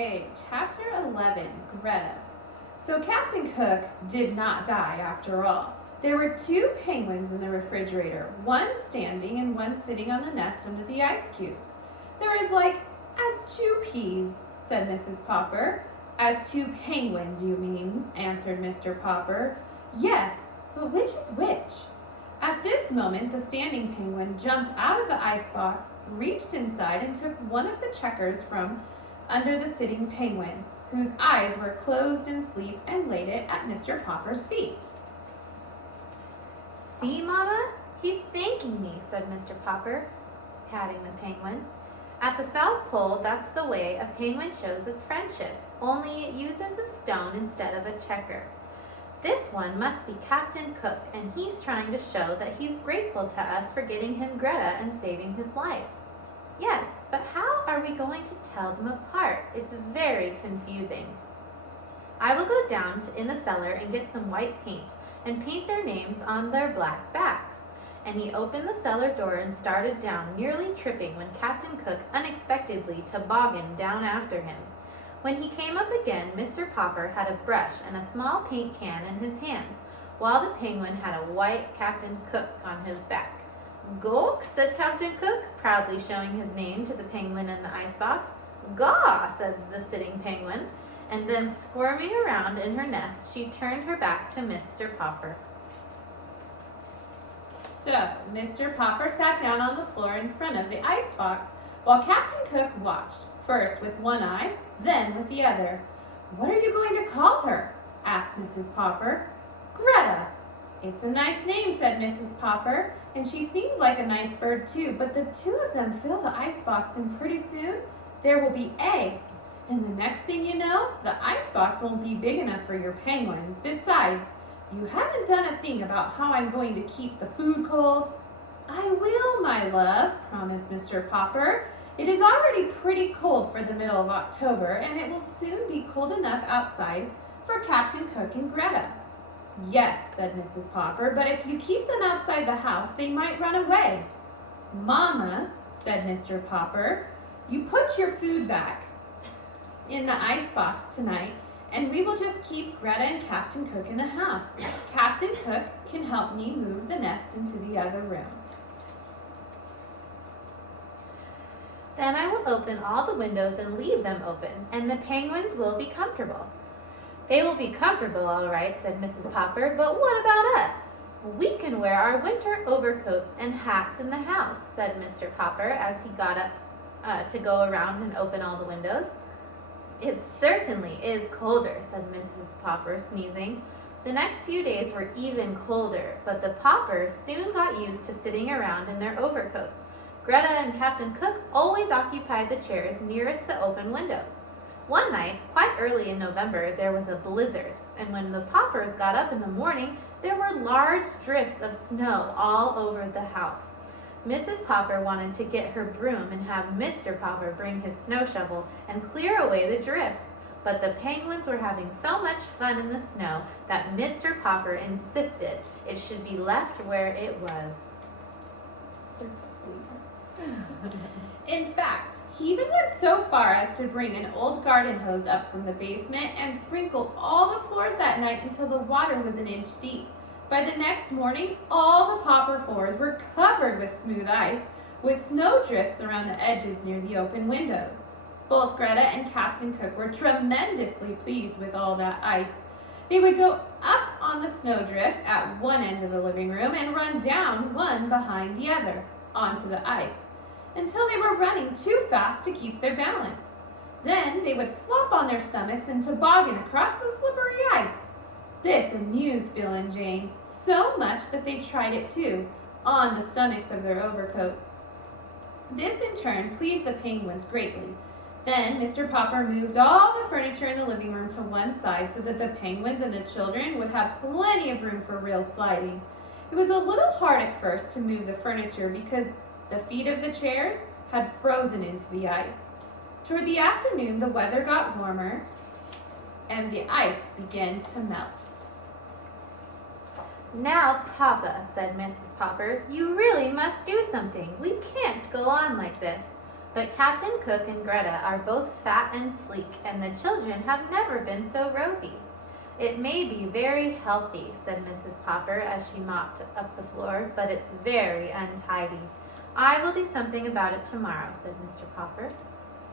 Okay, chapter 11, Greta. So Captain Cook did not die after all. There were two penguins in the refrigerator, one standing and one sitting on the nest under the ice cubes. There was as two peas, said Mrs. Popper. As two penguins, you mean, answered Mr. Popper. Yes, but which is which? At this moment, the standing penguin jumped out of the icebox, reached inside, and took one of the checkers from under the sitting penguin, whose eyes were closed in sleep, and laid it at Mr. Popper's feet. See, Mama? He's thanking me, said Mr. Popper, patting the penguin. At the South Pole, that's the way a penguin shows its friendship, only it uses a stone instead of a checker. This one must be Captain Cook, and he's trying to show that he's grateful to us for getting him Greta and saving his life. Yes, but how are we going to tell them apart? It's very confusing. I will go down in the cellar and get some white paint and paint their names on their black backs. And he opened the cellar door and started down, nearly tripping when Captain Cook unexpectedly tobogganed down after him. When he came up again, Mr. Popper had a brush and a small paint can in his hands, while the penguin had a white Captain Cook on his back. "Gawk," said Captain Cook, proudly showing his name to the penguin in the icebox. "Gaw," said the sitting penguin, and then squirming around in her nest, she turned her back to Mr. Popper. So, Mr. Popper sat down on the floor in front of the icebox, while Captain Cook watched, first with one eye, then with the other. "What are you going to call her?" asked Mrs. Popper. "Greta." "It's a nice name," said Mrs. Popper, "and she seems like a nice bird too, but the two of them fill the icebox, and pretty soon there will be eggs. And the next thing you know, the icebox won't be big enough for your penguins. Besides, you haven't done a thing about how I'm going to keep the food cold." "I will, my love," promised Mr. Popper. "It is already pretty cold for the middle of October, and it will soon be cold enough outside for Captain Cook and Greta." "Yes," said Mrs. Popper, "but if you keep them outside the house, they might run away." "Mama," said Mr. Popper, "you put your food back in the icebox tonight, and we will just keep Greta and Captain Cook in the house. Captain Cook can help me move the nest into the other room." "Then I will open all the windows and leave them open, and the penguins will be comfortable." "They will be comfortable, all right," said Mrs. Popper, "but what about us?" "We can wear our winter overcoats and hats in the house," said Mr. Popper as he got up to go around and open all the windows. "It certainly is colder," said Mrs. Popper, sneezing. The next few days were even colder, but the Poppers soon got used to sitting around in their overcoats. Greta and Captain Cook always occupied the chairs nearest the open windows. One night, quite early in November, there was a blizzard, and when the Poppers got up in the morning, there were large drifts of snow all over the house. Mrs. Popper wanted to get her broom and have Mr. Popper bring his snow shovel and clear away the drifts, but the penguins were having so much fun in the snow that Mr. Popper insisted it should be left where it was. In fact, he even went so far as to bring an old garden hose up from the basement and sprinkle all the floors that night until the water was an inch deep. By the next morning, all the Popper floors were covered with smooth ice, with snow drifts around the edges near the open windows. Both Greta and Captain Cook were tremendously pleased with all that ice. They would go up on the snowdrift at one end of the living room and run down one behind the other onto the ice, until they were running too fast to keep their balance. Then they would flop on their stomachs and toboggan across the slippery ice. This amused Bill and Jane so much that they tried it too, on the stomachs of their overcoats. This in turn pleased the penguins greatly. Then Mr. Popper moved all the furniture in the living room to one side so that the penguins and the children would have plenty of room for real sliding. It was a little hard at first to move the furniture because the feet of the chairs had frozen into the ice. Toward the afternoon, the weather got warmer and the ice began to melt. "Now, Papa," said Mrs. Popper, "you really must do something. We can't go on like this." But Captain Cook and Greta are both fat and sleek, and the children have never been so rosy. It may be very healthy, said Mrs. Popper as she mopped up the floor, but it's very untidy. I will do something about it tomorrow, said Mr. Popper.